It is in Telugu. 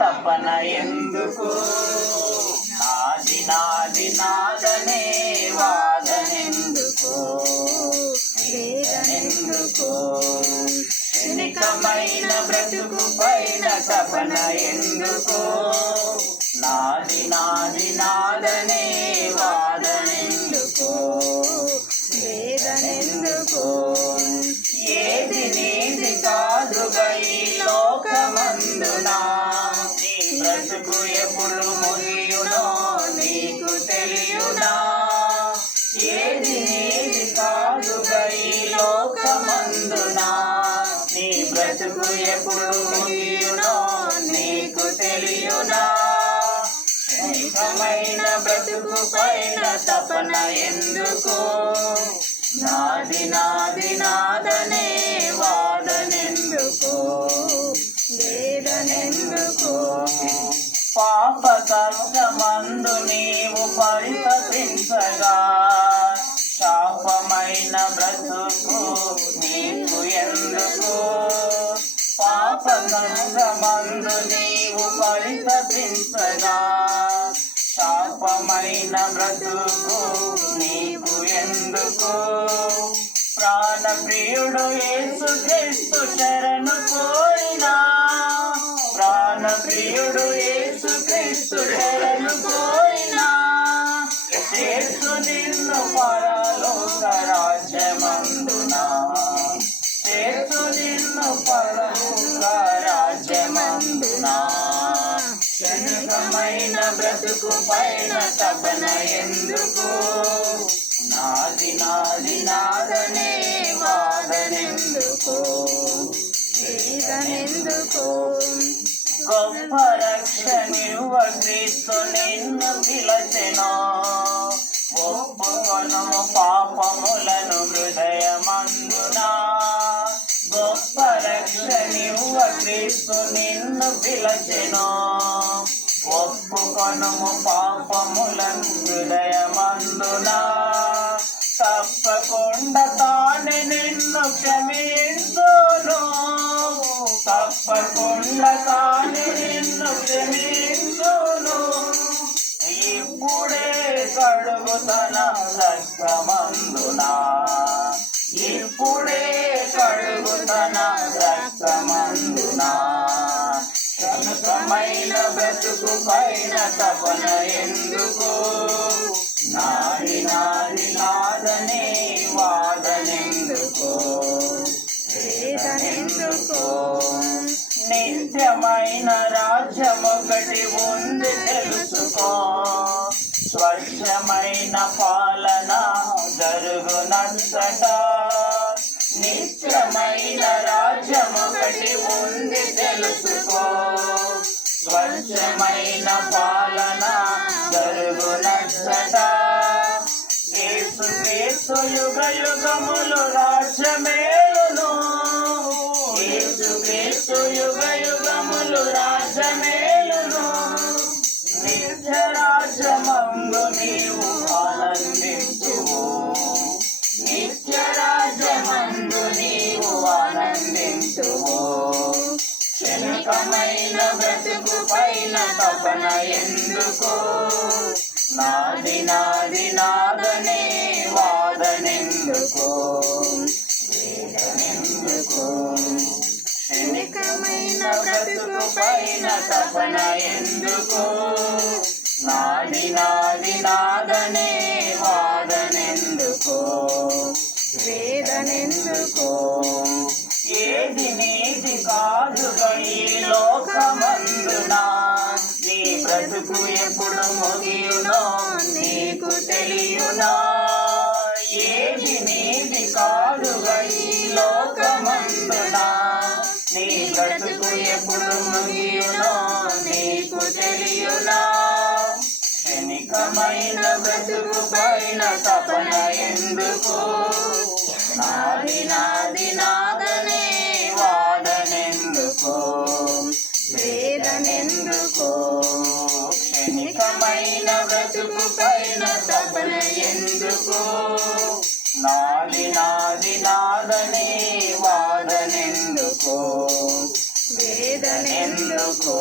తపన ఎందుకు, నాది నాది నాదనే వాదనెందుకు, వేదనెందుకు, క్షణికమైన బ్రతుకు పైన తపన ఎందుకు, నాది నాది నాదనే వాదనెందుకు, వేదనెందుకు, ఏది నీది కాదుగా ఈ లోకమందునా, నీ బ్రతుకు ఎప్పుడు ముగియునో నీకు తెలియునా, ఏది నీది కాదుగా ఈ లోకమందునా, నీ బ్రతుకు ఎప్పుడు ముగియునో నీకు తెలియునా, క్షణికమైన బ్రతుకు పైన తపన ఎందుకు, నాది నాది నాదనే వాదనెందుకు, వేదనెందుకు, పాప కష్టమందు నీవు పరితపించగా, శాపమైన బ్రతుకు నీకు ఎందుకు, పాప కష్టమందు నీవు పరితపించగా, శాపమైన బ్రతుకు నీకు ఎందుకు, ప్రాణప్రియుడు యేసుక్రీస్తు శరణు కోరినా, ప్రాణప్రియుడు యేసుక్రీస్తు శరణు కోరినా, చేర్చు నిన్ను పరలోక రాజ్యమందునా, చేర్చు నిన్ను పరలోక రాజ్యమందునా, క్షణికమైన బ్రతుకు పైన తపన ఎందుకు, నాది నాది నాదనే వాదనెందుకు, వేదనెందుకు, గొప్ప రక్షణివ్వ క్రీస్తు నిన్ను పిలచెను, ఒప్పుకొను పాపములను హృదయమందునా, గొప్ప రక్షణివ్వ క్రీస్తు నిన్ను పిలచెను, ఒప్పుకొను పాపములను హృదయమందునా, తప్పకుండా తానే నిన్ను క్షమించును, తప్పకుండా తానే నిన్ను క్షమించును, ఇప్పుడే కడుగు తన రక్తమందునా, ఇప్పుడే కడుగు తన రక్తమందునా, క్షణికమైన బ్రతుకు పైన తపన ఎందుకు, నాది నాది నాదనే వాదనెందుకు, వేదనెందుకు, నిత్యమైన రాజ్యమొకటి ఉంది తెలుసుకో, స్వచ్ఛమైన పాలన జరుగునంతట, నిత్యమైన రాజ్యమొకటి ఉంది తెలుసుకో, స్వచ్ఛమైన పాలన జరుగునంతట, యేసు యుగ యుగములు రాజ్యమేలును, యేసు యుగ యుగములు రాజ్యమేలును, నిత్య రాజ్యమందు నీవు ఆనందించుము, నిత్య రాజ్యమందు నీవు ఆనందించుము, క్షణికమైన బ్రతుకు పైన తపన ఎందుకు, నాది నాది నాదనే వాదనెందుకు, వేదనెందుకు, క్షణికమైన బ్రతుకు పైన తపన ఎందుకు, నాది నాది నాదనే వాదనెందుకు, వేదనెందుకు, ఏది నీది కాదుగా ఈ లోకమందునా, నీ బ్రతుకు ఎప్పుడు ముగియునో నీకు తెలియునా, ఏది నీది కాదుగా ఈ లోకమందునా, నీ బ్రతుకు ఎప్పుడు ముగియునో నీకు తెలియునా, క్షణికమైన బ్రతుకు పైన తపన ఎందుకు, నాది నాది నాదనే వాదనెందుకు, వేదనెందుకు, క్షణికమైన బ్రతుకు పైన తపన ఎందుకు, నాది నాది నాదనే వాదనెందుకు, వేదనెందుకు.